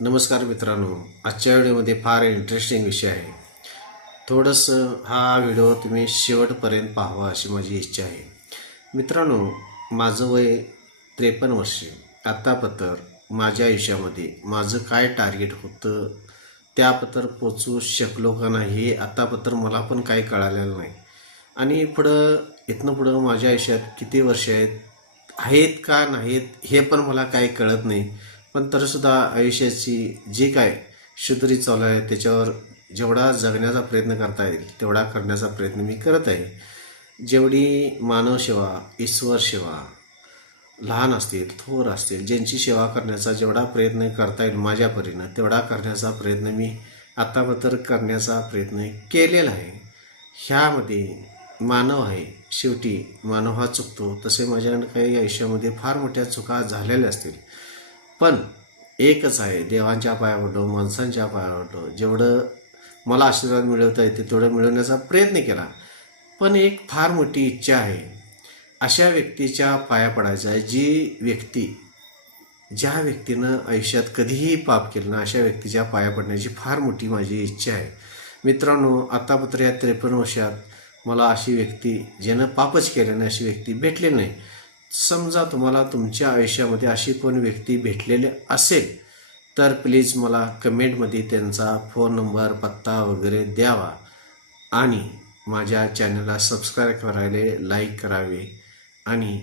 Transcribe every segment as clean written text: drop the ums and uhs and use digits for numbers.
नमस्कार मित्रांनो, आजच्या व्हिडिओमध्ये फार इंटरेस्टिंग विषय आहे. थोडंसं हा व्हिडिओ तुम्ही शेवटपर्यंत पाहावा अशी माझी इच्छा आहे. मित्रांनो, माझं वय 53 वर्षे. आत्तापत्र माझ्या आयुष्यामध्ये माझं काय टार्गेट होतं, त्यापत्र पोचू शकलो का नाही हे आत्तापत्र मला पण काही कळालेलं नाही. आणि इथनं पुढं माझ्या आयुष्यात किती वर्ष आहेत का नाहीत हे पण मला काही कळत नाही. पण तरीसुद्धा आयुष्याची जी काय शुद्धरी चालू आहे त्याच्यावर जेवढा जगण्याचा प्रयत्न करता येईल तेवढा करण्याचा प्रयत्न मी करत आहे. जेवढी मानवसेवा, ईश्वर सेवा, लहान असतील, थोर असतील, ज्यांची सेवा करण्याचा जेवढा प्रयत्न करता येईल माझ्या परीनं तेवढा करण्याचा प्रयत्न मी आत्तापत्र करण्याचा प्रयत्न केलेला आहे. ह्यामध्ये मानव आहे, शेवटी मानव हा चुकतो. तसे माझ्याकडे काही आयुष्यामध्ये फार मोठ्या चुका झालेल्या असतील, पण एकच आहे, देवांच्या पाया पडलो, माणसांच्या पाया पडलो. जेवढं मला आशीर्वाद मिळवता येते तेवढं मिळवण्याचा प्रयत्न केला. पण एक फार मोठी इच्छा आहे, अशा व्यक्तीच्या पाया पडायचा आहे ज्या व्यक्तीनं आयुष्यात कधीही पाप केलं ना, अशा व्यक्तीच्या पाया पडण्याची फार मोठी माझी इच्छा आहे. मित्रांनो, आत्तापत्र या 53 वर्षात मला अशी व्यक्ती, ज्यानं पापच केलं नाही, अशी व्यक्ती भेटलेली नाही. समजा तुम्हाला तुमच्या आयुष्यामध्ये अशी कोण व्यक्ती भेटलेली असेल तर प्लीज मला कमेंटमध्ये त्यांचा फोन नंबर, पत्ता वगैरे द्यावा आणि माझ्या चॅनलला सबस्क्राईब करायला, लाईक करावे आणि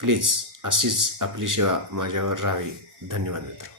प्लीज अशीच आपली सेवा माझ्यावर राहावी. धन्यवाद मित्र.